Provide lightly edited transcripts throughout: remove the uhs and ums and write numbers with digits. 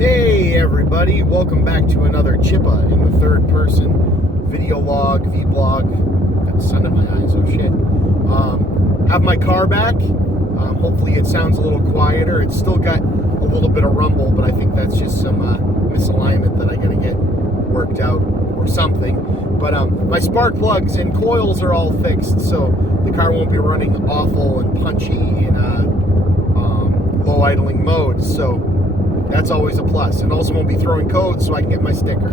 Hey everybody, welcome back to another Chippa in the third person video log, vlog. Got sun in my eyes, oh shit. Have my car back. Hopefully it sounds a little quieter. It's still got a little bit of rumble, but I think that's just some misalignment that I gotta get worked out or something. But my spark plugs and coils are all fixed, so the car won't be running awful and punchy in low idling mode. So that's always a plus. And also won't be throwing codes so I can get my sticker.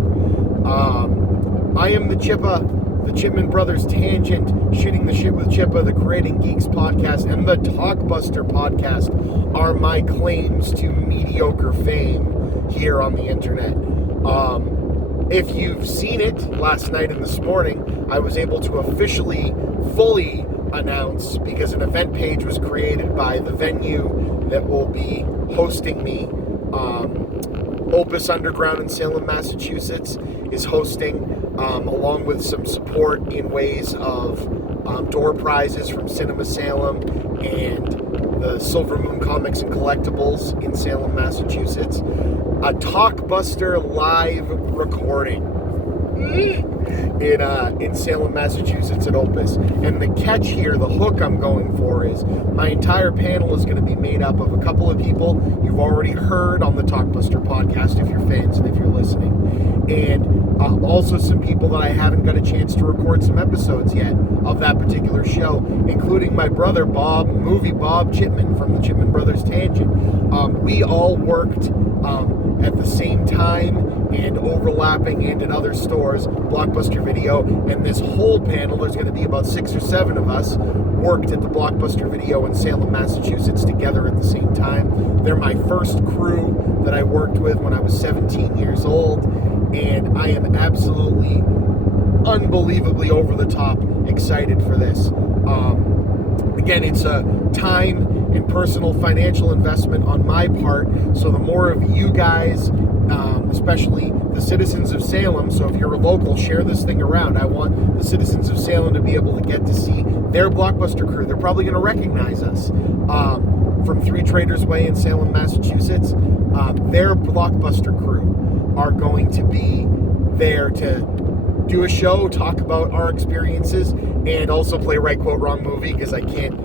I am the Chippa, the Chipman Brothers Tangent, Shitting the Shit with Chippa, the Creating Geeks podcast, and the Talkbuster podcast are my claims to mediocre fame here on the internet. If you've seen it last night and this morning, I was able to officially, fully announce, because an event page was created by the venue that will be hosting me. Opus Underground in Salem, Massachusetts is hosting, along with some support in ways of door prizes from Cinema Salem and the Silver Moon Comics and Collectibles in Salem, Massachusetts, a Talkbuster live recording in Salem, Massachusetts at Opus. And the catch here, the hook I'm going for is my entire panel is going to be made up of a couple of people you've already heard on the Talkbuster podcast if you're fans and if you're listening. And also some people that I haven't got a chance to record some episodes yet of that particular show, including my brother Bob Chipman from the Chipman Brothers Tangent. We all worked at the same time and overlapping and in other stores, Blockbuster Video, and this whole panel, there's going to be about 6 or 7 of us, worked at the Blockbuster Video in Salem, Massachusetts together at the same time. They're my first crew that I worked with when I was 17 years old, and I am absolutely, unbelievably over the top excited for this. Again, it's a time and personal financial investment on my part, so the more of you guys, especially the citizens of Salem, so if you're a local, share this thing around. I want the citizens of Salem to be able to get to see their Blockbuster crew. They're probably going to recognize us from Three Traders Way in Salem, Massachusetts. Their Blockbuster crew are going to be there to do a show, talk about our experiences, and also play Right Quote Wrong Movie, because I can't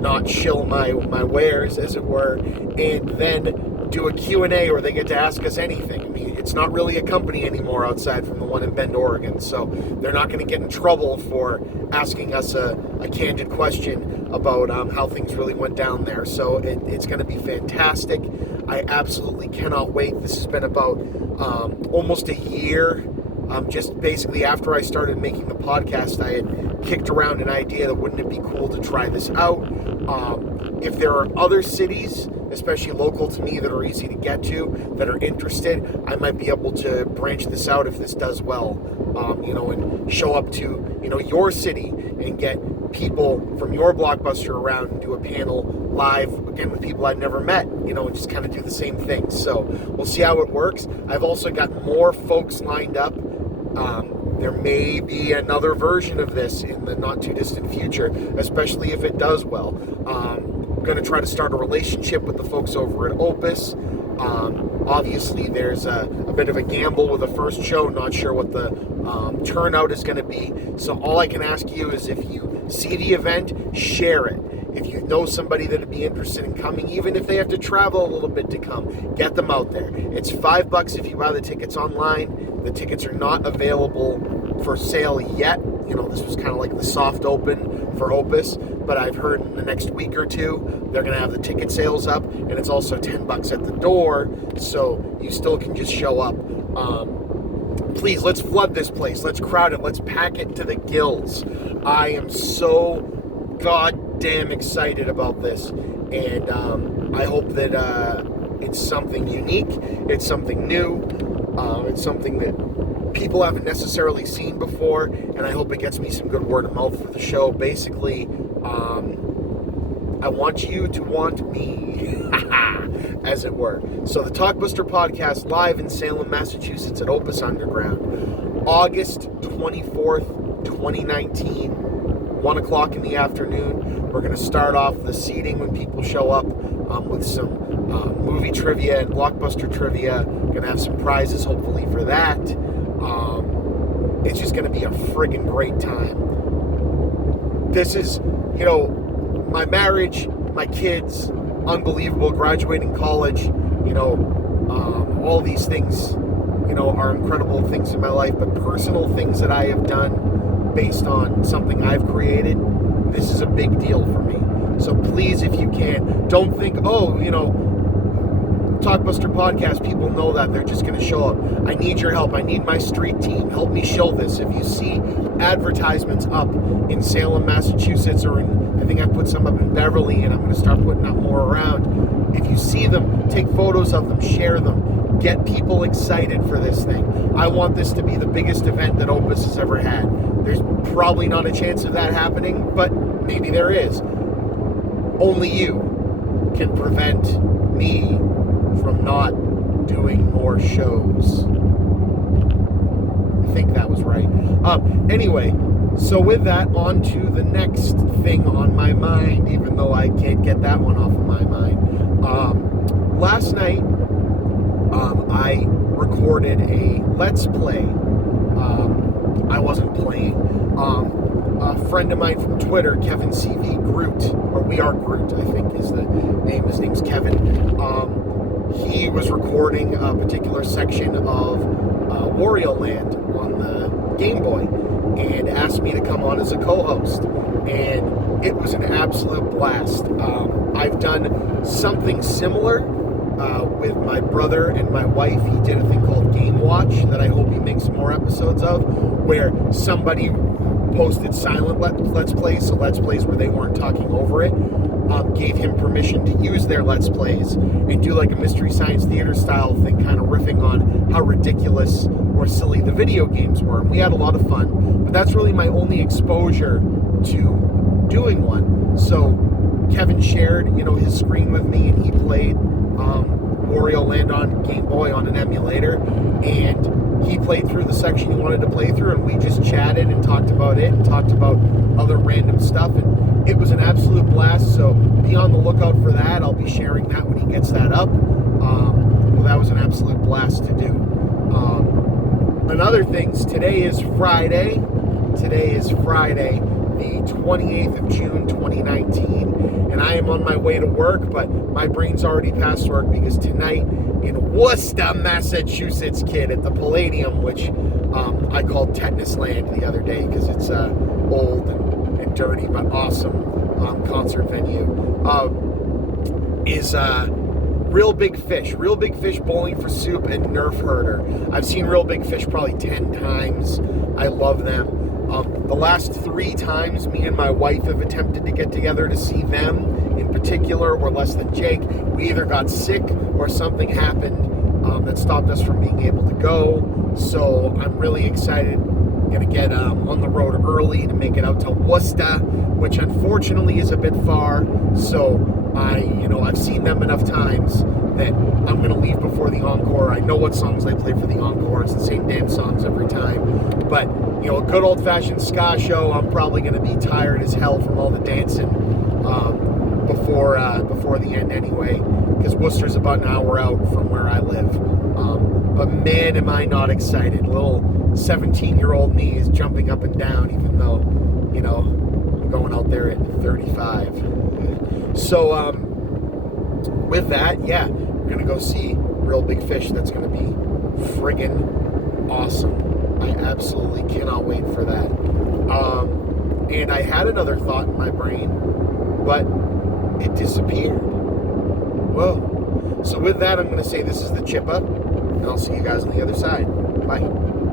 not shill my wares, as it were, and then do a Q&A where they get to ask us anything. I mean, it's not really a company anymore outside from the one in Bend, Oregon, so they're not going to get in trouble for asking us a candid question about how things really went down there. So it's going to be fantastic. I absolutely cannot wait. This has been about almost a year. Just basically after I started making the podcast, I had kicked around an idea that wouldn't it be cool to try this out. If there are other cities, especially local to me, that are easy to get to, that are interested, I might be able to branch this out if this does well, and show up to, your city and get people from your Blockbuster around and do a panel live, again, with people I've never met, and just kind of do the same thing. So we'll see how it works. I've also got more folks lined up. There may be another version of this in the not too distant future, especially if it does well. I'm going to try to start a relationship with the folks over at Opus. Obviously, there's a bit of a gamble with the first show. Not sure what the turnout is going to be. So all I can ask you is, if you see the event, share it. If you know somebody that would be interested in coming, even if they have to travel a little bit to come, get them out there. It's $5 if you buy the tickets online. The tickets are not available for sale yet. This was kind of like the soft open for Opus, but I've heard in the next week or two they're going to have the ticket sales up, and it's also $10 at the door, so you still can just show up. Please, let's flood this place. Let's crowd it. Let's pack it to the gills. I am so goddamn excited about this, and I hope that it's something unique, it's something new, it's something that people haven't necessarily seen before, and I hope it gets me some good word of mouth for the show. Basically, I want you to want me, as it were. So the Talkbuster podcast live in Salem, Massachusetts at Opus Underground, August 24th, 2019, 1 o'clock in the afternoon. We're going to start off the seating when people show up with some movie trivia and blockbuster trivia. Gonna have some prizes hopefully for that. It's just gonna be a friggin' great time. This is, my marriage, my kids, unbelievable, graduating college, all these things, are incredible things in my life, but personal things that I have done based on something I've created, this is a big deal for me. So please, if you can, don't think, Talkbuster Podcast, people know that. They're just going to show up. I need your help. I need my street team. Help me show this. If you see advertisements up in Salem, Massachusetts, or I think I put some up in Beverly, and I'm going to start putting up more around. If you see them, take photos of them, share them. Get people excited for this thing. I want this to be the biggest event that Opus has ever had. There's probably not a chance of that happening, but maybe there is. Only you can prevent me from not doing more shows. I think that was right. Anyway, so with that, on to the next thing on my mind, even though I can't get that one off of my mind. Last night, I recorded a Let's Play. I wasn't playing. A friend of mine from Twitter, Kevin CV Groot, or We Are Groot, I think is the name. His name's Kevin. He was recording a particular section of Wario Land on the Game Boy and asked me to come on as a co-host. And it was an absolute blast. I've done something similar with my brother and my wife. He did a thing called Game Watch that I hope he makes more episodes of, where somebody posted silent Let's Plays, so Let's Plays where they weren't talking over it, gave him permission to use their Let's Plays and do like a Mystery Science Theater style thing, kind of riffing on how ridiculous or silly the video games were. And we had a lot of fun, but that's really my only exposure to doing one. So Kevin shared, his screen with me, and he played Wario Land on Game Boy on an emulator, and he played through the section he wanted to play through, and we just chatted and talked about it and talked about other random stuff, and it was an absolute blast. So be on the lookout for that. I'll be sharing that when he gets that up. Well, that was an absolute blast to do. And other things, today is Friday, the 28th of June, 2019, and I am on my way to work, but my brain's already past work because tonight in Worcester, Massachusetts, kid, at the Palladium, which I called Tetanus Land the other day because it's old and dirty but awesome concert venue, is Real Big Fish Bowling for Soup and Nerf Herder. I've seen Real Big Fish probably 10 times. I love them. The last 3 times me and my wife have attempted to get together to see them in particular were less than Jake. We either got sick or something happened that stopped us from being able to go. So I'm really excited. Going to get on the road early to make it out to Worcester, which unfortunately is a bit far. So I've seen them enough times that I'm going to leave before the encore. I know what songs they play for the encore. It's the same damn songs every time. But, a good old-fashioned ska show, I'm probably going to be tired as hell from all the dancing before the end anyway, because Worcester's about an hour out from where I live. But man, am I not excited. Little 17-year-old me is jumping up and down, even though, I'm going out there at 35. So, with that, we're going to go see Real Big Fish. That's going to be friggin' awesome. I absolutely cannot wait for that. And I had another thought in my brain, but it disappeared. Whoa. So with that, I'm going to say this is the Chippa, and I'll see you guys on the other side. Bye.